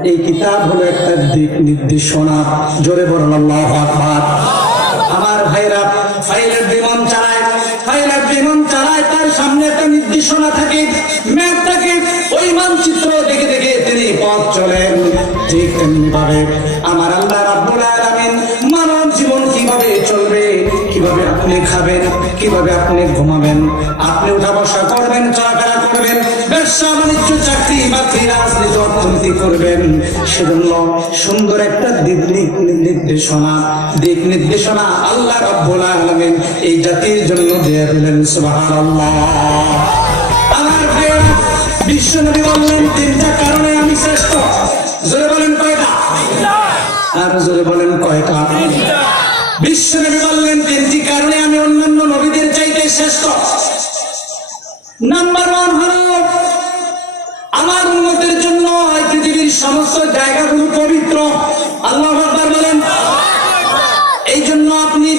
এই কিতাব হলো একটা দিক নির্দেশনা। জোরে বলুন আল্লাহু আকবার। আমার ভাইরা, পাইলট বিমান চালায়, পাইলট বিমান চালায়, তার সামনে একটা নির্দেশনা থাকে, ম্যাপ থাকে, ওই মানচিত্র দেখে দেখে তিনি পথ চলেন। ঠিক তেমনি ভাবে আমার আল্লাহ রাব্বুল আলামিন মানব জীবন কিভাবে চলবে, কিভাবে আপনি খাবেন, কিভাবে আপনি ঘুমাবেন, আপনি উঠা বসা করবেন, চলাফেরা করবেন, ব্যবসা বাণিজ্য, চাকরি বাকরি, রাজনীতি, অর্থনীতি করবেন, সেজন্য সুন্দর একটা দিক নির্দেশনা আল্লাহ রাব্বুল আলামিন এই জাতির জন্য দিয়ে দিলেন। সুবহানাল্লাহ। আমার ভাইরা, বিশ্বনবী বললেন, 3টা কারণে আমি শ্রেষ্ঠ। জোরে বলেন কয়টা? আর জোরে বলেন কয়টা? বিশ্বনবী বললেন, 3টি কারণে আমি অন্যান্য নবীদের চাইতে শ্রেষ্ঠ। নাম্বার 1 হলো, আমার উম্মতের জন্য এই পৃথিবীর সমস্ত জায়গাগুলো পবিত্র। আল্লাহু আকবার বলেন। এই জন্য আপনি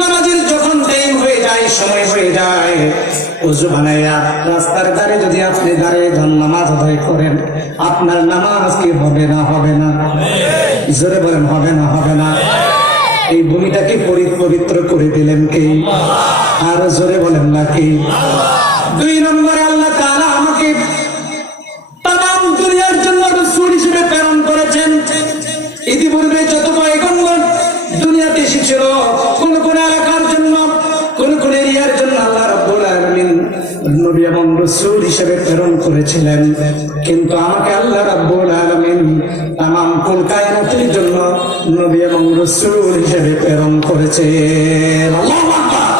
নামাজের যখন টাইম হয়ে যায়, সময় হয়ে যায়, ওযু বানাইয়া রাস্তার ধারে যদি আপনি দাঁড়িয়ে নামাজ আদায় করেন, আপনার নামাজ কি হবে না? হবে না? জোরে বলেন, হবে না? হবে না? এই ভূমিটাকে পবিত্র করে দিলেন কে? আর জোরে বলেন না কে? 2 নম্বরে আল্লাহ তাআলা আমাকে তাম দুনিয়ার জন্য রাসূল হিসেবে প্রেরণ করেছেন। ইতিপূর্বে যত পয়গম্বর দুনিয়াতে এসেছিল, কোন কোন এলাকার জন্য, কোন কোন এরিয়ার জন্য আল্লাহ রাব্বুল আলামিন নবী এবং রাসূল হিসেবে প্রেরণ করেছিলেন, কিন্তু আমাকে আল্লাহ রাব্বুল আলামিন তামাম কুল কায়নাতের জন্য নবী এবং রাসূল হিসেবে প্রেরণ করেছেন। আল্লাহু আকবার।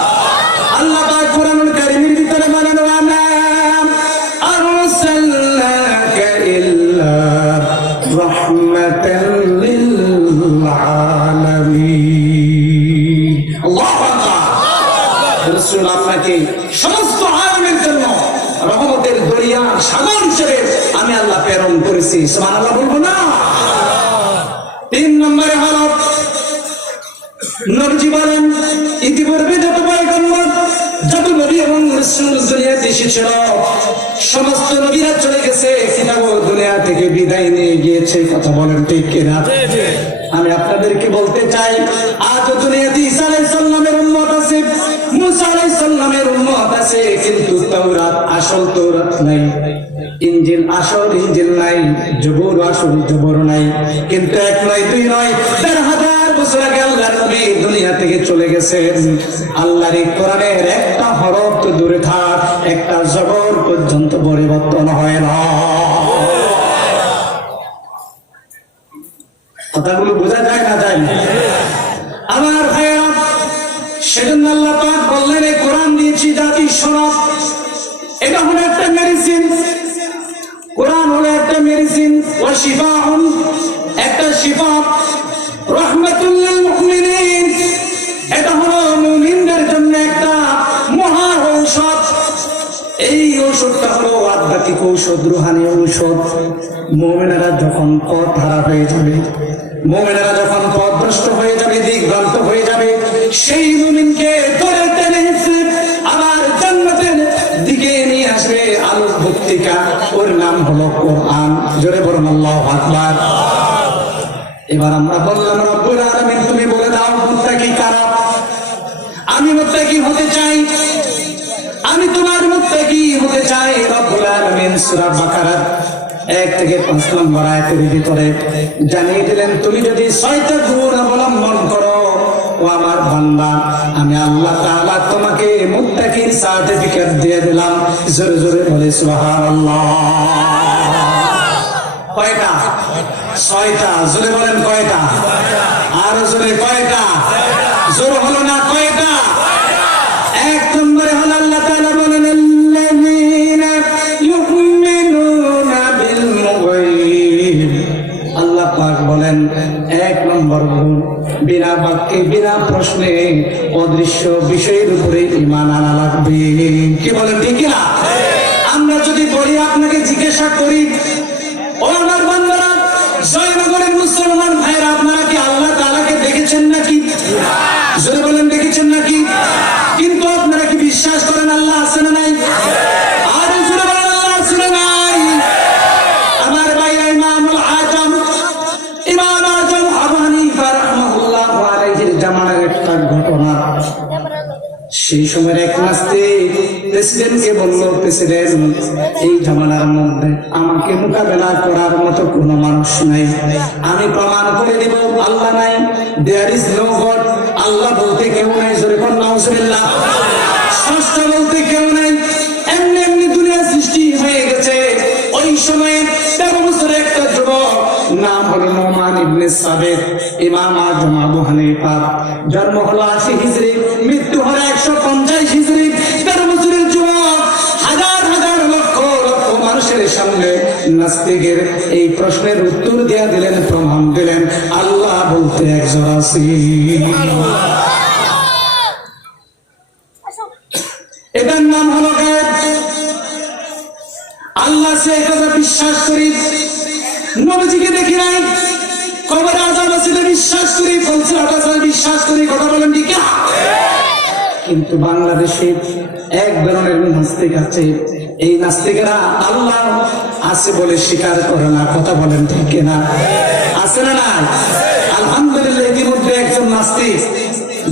আল্লাহ পাক কোরআনুল কারীমের ভিতরে বলেন, ওয়া মা আরসালনাকা ইল্লা রাহমাতাল লিল আলামিন। আল্লাহু আকবার। রাসূল আপনাকে সমস্ত আলামের জন্য রহমতের দরিয়া, সাগর হিসেবে আমি আল্লাহ প্রেরণ করেছি। সুবহানাল্লাহ বলবো না? 3 নম্বরে হলো, নবী বলেন, ইতিপূর্বে যত পয়গম্বর, যত নবী এবং রাসূল দুনিয়াতে এসেছিল, সমস্ত নবীরা চলে গেছে, কিতাব দুনিয়া থেকে বিদায় নিয়ে গিয়েছে। কথা বলেন ঠিক কিনা? আমি আপনাদেরকে বলতে চাই, আজ দুনিয়াতে ঈসা আলাইহিস সালামের উম্মত আছে, মুসা আলাইহিস সালামের উম্মত আছে, কিন্তু তাওরাত আসল তাওরাত নাই, ইনজিল আসল ইনজিল নাই, জবুর আসল জবুর নাই। কিন্তু এক নয় দুই নয় ১,৫০০ বছর আগে আল্লাহর নবী দুনিয়া থেকে চলে গেছেন। আল্লাহর এই কোরআনের একটা হরফ তো দূরে থাক, একটা জবর পর্যন্ত পরিবর্তন হয় না। কথাগুলো বোঝা যায় না যায় না? আমার ভাইয়া, সেজন্য আল্লাহ পাক বললেন এই কোরআন দিয়েছি জাতি শোনো, এটা হলো একটা মেডিসিন। কোরআন হলো একটা মেডিসিন, ওয়া শিফাউন, একটা শিফা, রাহমাতুল লিল মুমিনিন, এটা হলো মুমিনদের জন্য একটা মহা ঔষধ। এই ঔষধটা হলো আধ্যাত্মিক ঔষধ, রুহানি ঔষধ। মুমিনেরা যখন পথ হারা হয়ে যাবে, মুমিনেরা যখন পথভ্রষ্ট হয়ে যাবে, দিকভ্রান্ত হয়ে যাবে, সেই মুমিনকে ধরে টেনে হিঁচড়ে আবার জান্নাতের দিকে নিয়ে আসবে আলোক ভক্তিকা, ওর নাম হলো কোরআন। জোরে বলুন আল্লাহু আকবার। এবার আমরা বললাম, রব্বুল আলামিন তুমি বলে দাও মুত্তাকি কারা? আমি মুত্তাকি হতে চাই, আমি তোমার মুত্তাকি হতে চাই। রব্বুল আলামিন সূরা বাকারা 1 থেকে 5 নম্বর আয়াতের ভিতরে জানিয়ে দিলেন, তুমি যদি 6টা গুণ অবলম্বন করো ও আমার বান্দা, আমি আল্লাহ তাআলা তোমাকে মুত্তাকির সার্টিফিকেট দিয়ে দিলাম। জোরে জোরে বলে সুবহানাল্লাহ। কয়টা? 6টা। জোরে বলেন কয়টা? আর জোরে কয়টা? জোর হলো না, কয়টা? 1 নম্বরে হলো আল্লাহ তাআলা বলেন, আল্লাযীনা ইউমিনুনা বিল গায়ব। আল্লাহ পাক বলেন 1 নম্বর গুণ, বিনা বাক্যে বিনা প্রশ্নে অদৃশ্য বিষয়ের উপরে ঈমান আনা লাগবে। কি বলেন ঠিক না? আমরা যদি বলি, আপনাকে জিজ্ঞাসা করি, ও আমার বান্দারা, জয়নগরের মুসলমান ভাইরা, আপনারা কি আল্লাহ তাআলাকে দেখেছেন নাকি? জোরে বলেন দেখেছেন নাকি? কিন্তু আপনারা কি বিশ্বাস করেন আল্লাহ আছে না নাই? আর জোরে বলেন আল্লাহ আছে না নাই? আমার ভাইরা, ইমামুল আজম আবু হানিফা রাহমাতুল্লাহ আলাইহির জামানার একটা ঘটনা। সেই সময় এক নাস্তিক প্রেসিডেন্টকে বলল, প্রেসিডেন্ট, এই জামানার মধ্যে আমাকে মোকাবেলা করার মতো কোনো মানুষ নাই। আমি প্রমাণ করে দিব আল্লাহ নাই, দেয়ার ইজ নো গড, আল্লাহ বলতে কেউ নাই। জোরে বলেন নাউজুবিল্লাহ। স্রষ্টা বলতে কেউ নাই। এমনি এমনি দুনিয়া সৃষ্টি হয়ে গেছে। ওই সময়ে 13 বছরের একটা যুবক, নাম হলো নোমান ইবনে সাবিত। ইমাম আজম আবু হানিফা, জন্ম হলো 80 হিজরি, মৃত্যু হলো 150 হিজরি। 13 বছরের যুবক হাজার হাজার লক্ষ লক্ষ মানুষের সামনে নাস্তিকের এই প্রশ্নের উত্তর দিয়ে দিলেন, প্রমাণ দিলেন আল্লাহ বলতে একজন আছে। এটার নাম হলো গায়ব। আল্লাহ সে কথা বিশ্বাস করি, নবীজিকে দেখি নাই, কবরে আযাব আছে বিশ্বাস করি, ফলসিরাত আছে বিশ্বাস করি। কথা বলেন ঠিক না? কিন্তু বাংলাদেশে এক ধরনের নাস্তিক আছে, এই নাস্তিকেরা আল্লাহ আছে বলে স্বীকার করে না। কথা বলেন ঠিক না? আছে না না? আলহামদুলিল্লাহ, ইতিমধ্যে একজন নাস্তিক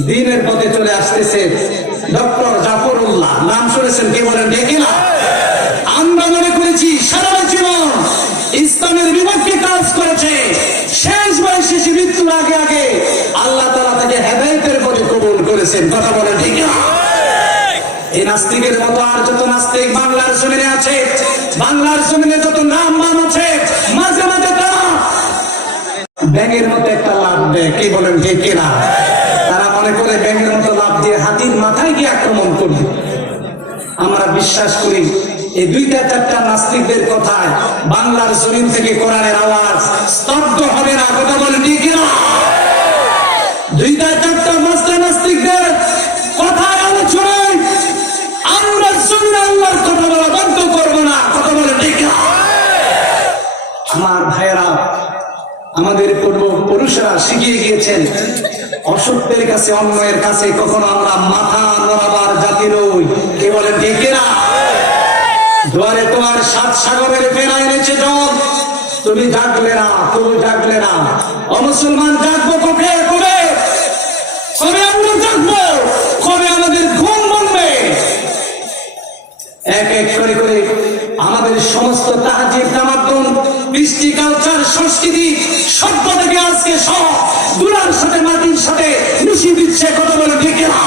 দ্বীনের পথে চলে আসতেছে, ডক্টর জাফরুল্লাহ। নাম শুনেছেন? কি বলেন ঠিক না? আমরা মনে করেছি সারা জীবন ইসলামের বিপক্ষে কাজ করেছে, শেষ বয়সে মৃত্যুর আগে আগে আল্লাহ তাআলা তাকে হেদায়েতের পথে কবুল করেছেন। কথা বলেন ঠিক না? এই নাস্তিকের মতো আর যত নাস্তিক বাংলার জমিনে আছে, বাংলার জমিনে যত নাম আছে, মাঝে মাঝে তারা ব্যাঙের মতো একটা লাভ দেয়। কি বলেন ঠিক কিনা? তারা মনে করে ব্যাঙের মতো লাভ দিয়ে হাতির মাথায় গিয়ে আক্রমণ করবে। আমরা বিশ্বাস করি এই 2-4টা নাস্তিকদের কথায় বাংলার জমিন থেকে কোরআনের আওয়াজ স্তব্ধ হবে না। কথা বলেন ঠিক না? 2-4টা নাস্তিকদের কথায় আলোচনায় আমরা জমিন আল্লাহর কথা বলা বন্ধ করবো না। কথা বলেন ঠিক না? আমার ভাইয়েরা, আমাদের পূর্বপুরুষরা শিখিয়ে গিয়েছেন, অসত্যের কাছে, অন্যের কাছে কখনো আমরা মাথা নড়াবার জাতি নই। কে বলেন ঠিক না? দুয়ারে তোমার 7 সাগরের ফেনা এনেছে জল, তুমি জাগলে না, তুমি জাগলে না। ও মুসলমান, জাগবো কবে? কবে কবে আমরা জাগবো? কবে আমাদের ঘুম ভাঙবে? এক এক করে করে আমাদের সমস্ত তাহাজ্জুদ, তামাদ্দুন, কৃষ্টি, কালচার, সংস্কৃতি, সভ্য থেকে আজকে সব দুলার সাথে মাটির সাথে মিশিয়ে দিচ্ছে। কথা বলে ঠিক না?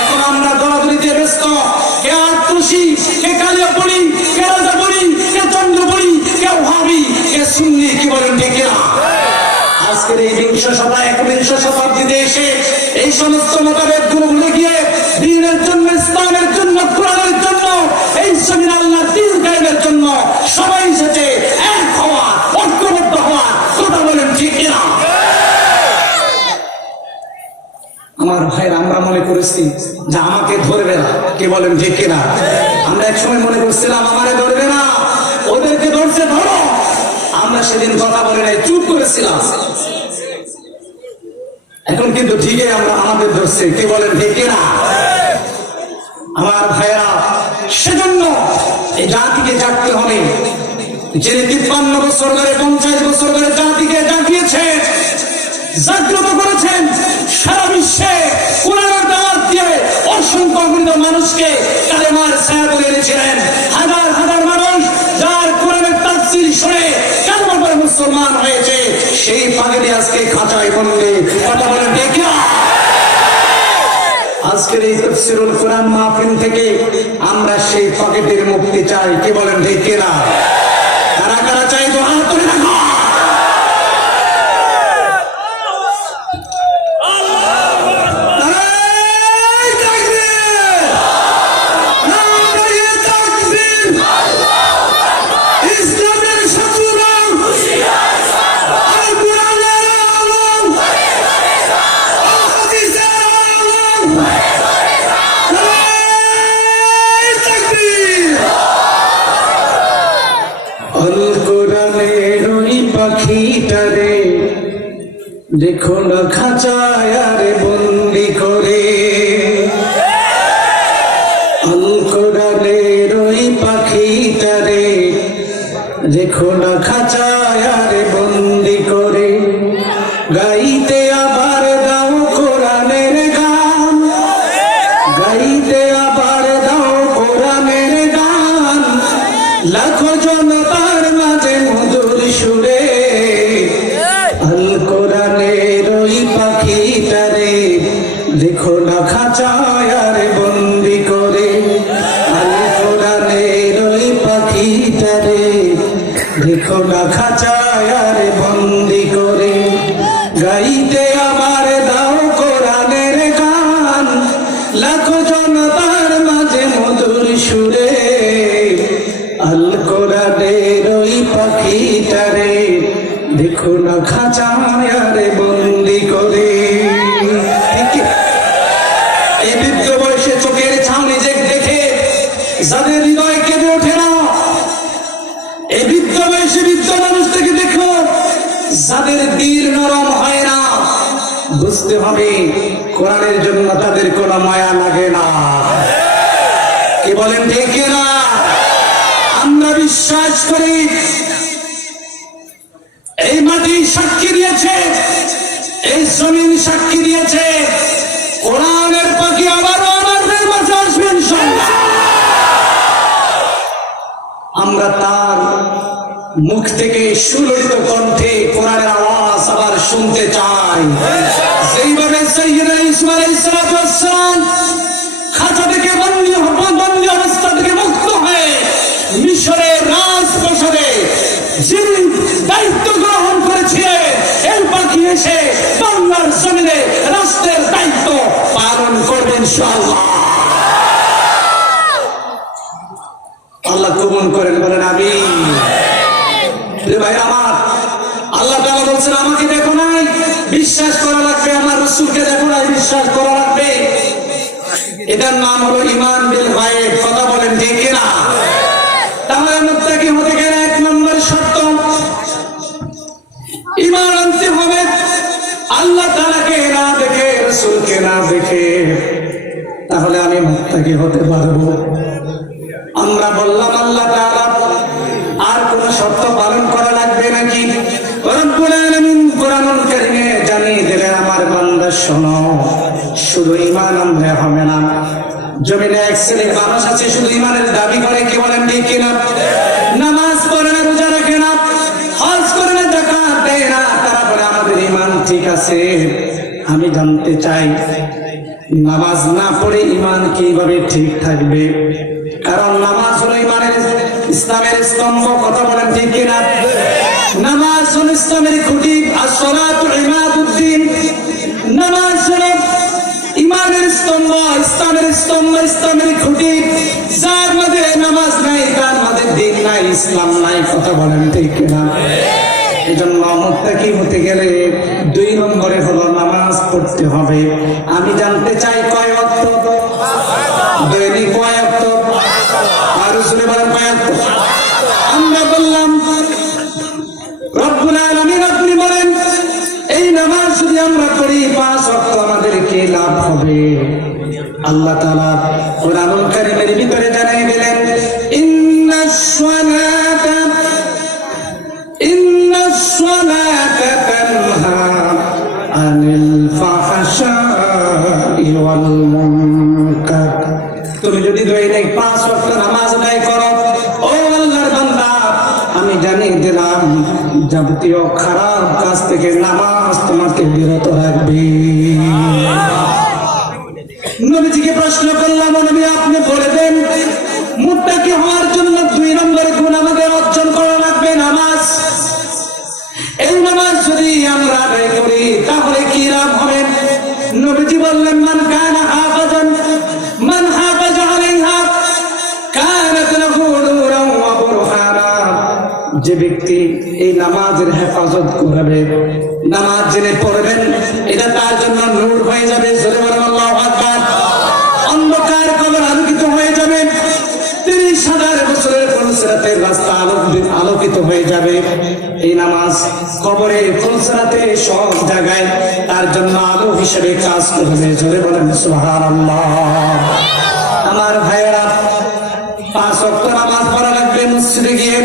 এখন আমরা দৌড়াদৌড়িতে ব্যস্ত। কে আত্মসী, কে কালিয়া পড়ি, কে রাজা পড়ি, কে চন্দ্র পড়ি, কে ভাবি, কে সুন্নি। কি বলেন ঠিক না? আজকের এই একবিংশ শতাব্দীতে এসে এই সমস্ত মতভেদ গুলো ভুলে গিয়ে দ্বীনের জন্য, ইসলামের জন্য, কোরআনের জন্য, এই জমিন আল্লাহর দ্বীন কায়েমের জন্য সবাই এসেছে এক হওয়া, ঐক্যবদ্ধ হওয়া। কথা বলেন ঠিক না? আমার ভাই, আমরা মনে করেছি যে আমাকে ধরবে না। কি বলেন ঠিক না? আমরা এক সময় মনে করছিলাম আমারে ধরবে না, ওদেরকে ধরছে, ধরো। আমরা সেদিন কথা বলে নাই, চুপ করেছিলাম। এখন কিন্তু ঠিকই আমরা আমাদের ধরছে। কি বলেন ঠিক না? আমার ভাইরা, সেজন্য এই জাতিকে জাগতে হবে। যিনি 53 বছর ধরে, 50 বছর ধরে জাতিকে জাগিয়েছে, জাগ্রত করেছেন, সারা বিশ্বে কোরআনের দাওয়াত দিয়ে অসংখ্য অগণিত মানুষকে কালেমার ছায়া করে এনেছিলেন। হাজার হাজার মানুষ যার কোরআনের তাফসীর শুনে কালেমা পড়ে মুসলমান হয়েছে, সেই পাগড়ি আজকে খাঁচায় বন্দী। কথা বলে ঠিক না? আজকের এই তাফসীরুল কোরআন মাহফিল থেকে আমরা সেই পকেটের মুক্তি চাই। কি বলেন ঠিক না? কারা কারা চাই? তো হাত তুলে রাখো। পাখিটারে দেখো না খাঁচায় আরে বন্দি করে, আল কোরআনের ওই পাখিটারে দেখো না খাঁচায় আরে বন্দি করে। গাইতে আবার দাও কোরআনের গান, গাইতে আবার দাও কোরআনের গান, লাখো জনতার মাঝে মধুর সুরে। আল কোরআনের ওই পাখিটারে দেখো না খাঁচায় আরে বন্দি করে। আল কোরআনের ওই পাখিটারে দেখো না খাঁচায় আরে বন্দি করে। গাইতে আবার দাও কোরআনের গান, লাখো জনতার মাঝে মধুর সুরে। আল কোরআনের ওই পাখিটারে দেখো না খাঁচায় আরে বন্দি করে। এই বৃদ্ধ বয়সে চোখের ছাউনি দেখে যাদের হৃদয় কেঁদে ওঠে না, এই বৃদ্ধ বয়সে বৃদ্ধ মানুষ থেকে দেখো যাদের দিল নরম হয় না, বুঝতে হবে কোরআনের জন্য তাদের কোনো মায়া লাগে না। কি বলেন ঠিক না? আমরা বিশ্বাস করি এই মাটি সাক্ষী দিয়েছে, এই জমিন সাক্ষী দিয়েছে, কোরআনের পাখি আবারও আমাদের মাঝে আসবেন ইনশাআল্লাহ। আমরা তার মুখ থেকে সুললিত কণ্ঠে কোরআনের আওয়াজ আবার শুনতে চাই। যেইভাবে সাইয়্যিদনা ইসমাঈল আলাইহিস সালাম খাঁচা থেকে বন্দী অবস্থা থেকে মুক্ত হয়ে মিশরের রাজপ্রাসাদে যিনি দায়িত্ব গ্রহণ করেছিলেন, এই পাখি এসে বাংলার জমিনে রাষ্ট্রের দায়িত্ব পালন করবেন ইনশাআল্লাহ। আল্লাহ কবুল করেন, বলেন আমিন। ভাই আমার, আল্লাহ তাআলা বলছেন আমাকে দেখো নাই, বিশ্বাস করা লাগবে, আমার রাসূলকে দেখো নাই, বিশ্বাস করা লাগবে। এটার নাম হলো ঈমান বিল গায়ব। কথা বলেন ঠিক না? তাহলে মুত্তাকি হতে গেলে 1 নম্বর শর্ত ঈমান আনতে হবে আল্লাহ তাআলাকে না দেখে, রাসূলকে না দেখে, তাহলে আমি মুত্তাকি হতে পারবো। আমরা বললাম আল্লাহ তাআলা আর কোন শর্ত পালন করা লাগবে রব্বুল আলামিন কোরআনুল কারীমে জানিয়ে দিলেন, আমার বান্দা শোনো, শুধু ঈমান আনলে হবে না। জমিনে এক শ্রেণীর মানুষ আছে শুধু ঈমানের দাবি করে, কি বলেন ঠিক কিনা? নামাজ পড়ে না, রোজা রাখে না, হজ করে না, যাকাত দেয় না, তারা বলে আমাদের ঈমান ঠিক আছে। আমি জানতে চাই, নামাজ না পড়ে ঈমান কিভাবে ঠিক থাকবে? কারণ নামাজ হলো ঈমানের, ইসলামের স্তম্ভ। কথা বলেন ঠিক কিনা? নামাজ হলো ইসলামের খুঁটি। as-salatu ইমাদুদ্দিন। নামাজ হলো ঈমানের স্তম্ভ, ইসলামের স্তম্ভ, ইসলামের খুঁটি। যার মধ্যে নামাজ নাই তার মধ্যে দ্বীন নাই, ইসলাম নাই। কথা বলেন ঠিক কিনা? এজন্য মুত্তাকি হতে গেলে 2 নম্বরে হলো নামাজ পড়তে হবে। আমি জানতে চাই কয় ওয়াক্ত? দৈনিক কয় ওয়াক্ত? আর রাসূল বলেন কয় ওয়াক্ত? আমরা বললাম রব্বুল আলামিন আপনি বলেন এই নামাজ যদি আমরা পড়ি 5 ওয়াক্ত আমাদের কি লাভ হবে? আল্লাহ তাআলা কোরআনুল কারীমের ভিতরে জানিয়ে দিলেন, ইন্নাস সালাতা তানহা আনিল ফাহশাই ওয়াল মুনকার। তুমি যদি দৈনিক 5 ওয়াক্ত নামাজ আদায় করো, ও আল্লাহর বান্দা, আমি জানিয়ে দিলাম যাবতীয় খারাপ কাজ থেকে নামাজ তোমাকে বিরত রাখবে। নবীজিকে প্রশ্ন করলাম, নবী আপনি বলে দেন মুত্তাকি হওয়ার জন্য 2 নম্বর গুণ আমাদের অর্জন করা লাগবে, নামাজ। এই নামাজ যদি আমরা আদায় করি তাহলে কি লাভ হবে? নবীজি বললেন, মান কানা হাফিজান, মান হাফাজা আলাইহা কানাত লাহু নূরান ওয়া বুরহানা। যে ব্যক্তি এই নামাজের হেফাজত করবে, নামাজ জেনে পড়বেন, এটা তার জন্য নূর হয়ে যাবে। জোরে বলেন আল্লাহু আকবার। অন্ধকার কবর আলোকিত হয়ে যাবে, 30,000 বছরের ফুলসিরাতের রাস্তা আলোকিত হয়ে যাবে। এই নামাজ কবরে, ফুলসিরাতে, সব জায়গায় তার জন্য আলো হিসেবে কাজ করবে। জোরে বলেন সুবহানাল্লাহ। আমার ভাইয়েরা, 5 ওয়াক্ত নামাজ পড়া লাগবে মসজিদে গিয়ে।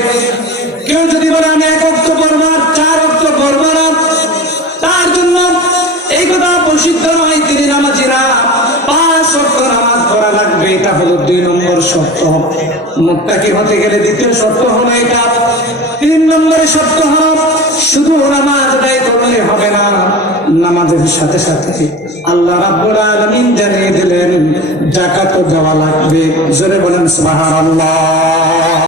কেউ যদি বলে আমি 1 ওয়াক্ত পড়ব না, 4 ওয়াক্ত পড়ব না, তার জন্য এই কথা প্রসিদ্ধ নয়। তিনি নামাজিরা 5 ওয়াক্ত নামাজ পড়া লাগবে, এটা হলো 2 নম্বর শর্ত। মুত্তাকি হতে গেলে 2য় শর্ত হলো এটা। 3 নম্বরের শর্ত হলো শুধু নামাজ আদায় করলে হবে না, নামাজের সাথে সাথে আল্লাহ রাব্বুল আলামিন জানিয়ে দিলেন যাকাতও দেওয়া লাগবে। জোরে বলেন সুবহানাল্লাহ।